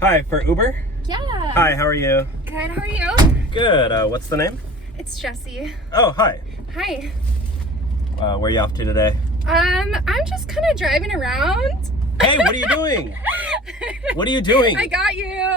Hi, for Uber? Yeah. Hi, how are you? Good, how are you? Good. What's the name? It's Jessie. Oh, hi. Hi. Where are you off to today? I'm just kind of driving around. Hey, what are you doing? What are you doing? I got you.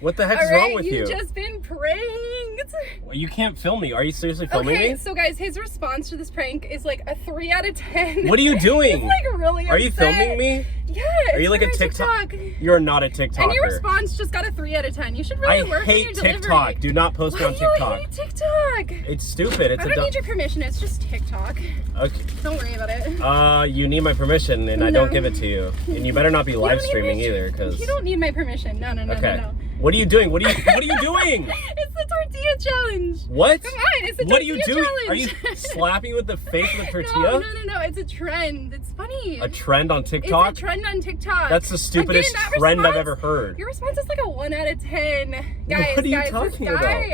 What the heck All is right, wrong with you? You've just been pranked. You can't film me. Are you seriously filming me? So guys, his response to this prank is like a 3 out of 10. What are you doing? He's like really upset. Are you filming me? Yes. Are you like a TikTok? You're not a TikToker. And your response just got a 3 out of 10. You should really work on your delivery. I hate TikTok. Do not post me on TikTok. Why do you hate TikTok? It's stupid. It's I don't need your permission. It's just TikTok. Okay. Don't worry about it. You need my permission, and I don't give it to you. And you better not be live streaming either, because you don't need my permission. No. no. What are you doing? What are you doing? It's the tortilla challenge. What? Come on, it's the tortilla What are you doing? challenge. Are you slapping with the face of the tortilla? No. It's a trend. It's funny. A trend on TikTok? It's a trend on TikTok. That's the stupidest trend I've ever heard. Your response is like a 1 out of 10. Guys, what are you talking about?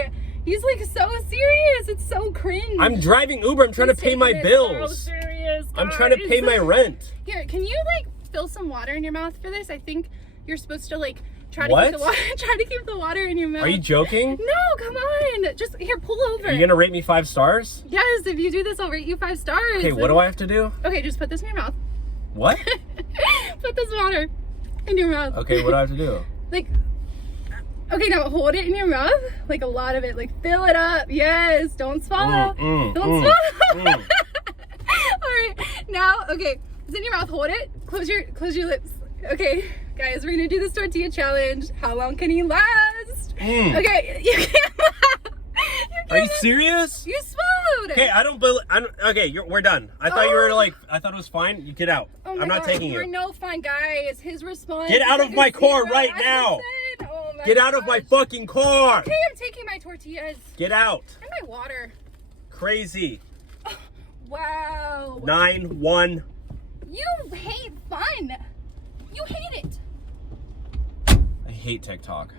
He's like so serious. It's so cringe. I'm driving Uber. I'm trying to pay my bills. So serious, I'm trying to pay my rent. Here, can you like fill some water in your mouth for this? I think you're supposed to like try to keep the water in your mouth. Are you joking? No, come on. Just here, pull over. Are you gonna rate me 5 stars? Yes, if you do this, I'll rate you 5 stars. Okay, what do I have to do? Okay, just put this in your mouth. What? Put this water in your mouth. Okay, what do I have to do? Like, okay, now hold it in your mouth. Like a lot of it. Like fill it up. Yes, don't swallow. Don't swallow. All right, now, okay, it's in your mouth. Hold it. Close your lips. Okay, guys, we're gonna do this tortilla challenge. How long can you last? Okay, you can't laugh. Are you serious? You swallowed. Okay, I don't believe. Okay, we're done. I thought you were like. I thought it was fine. You get out. Oh I'm not taking you. You're no fun, guys. His response. Get out of my car right now. Get out of my fucking car. Okay, I'm taking my tortillas. Get out. And my water. Crazy. Oh, wow. 9-1. You hate fun. You hate it. I hate TikTok.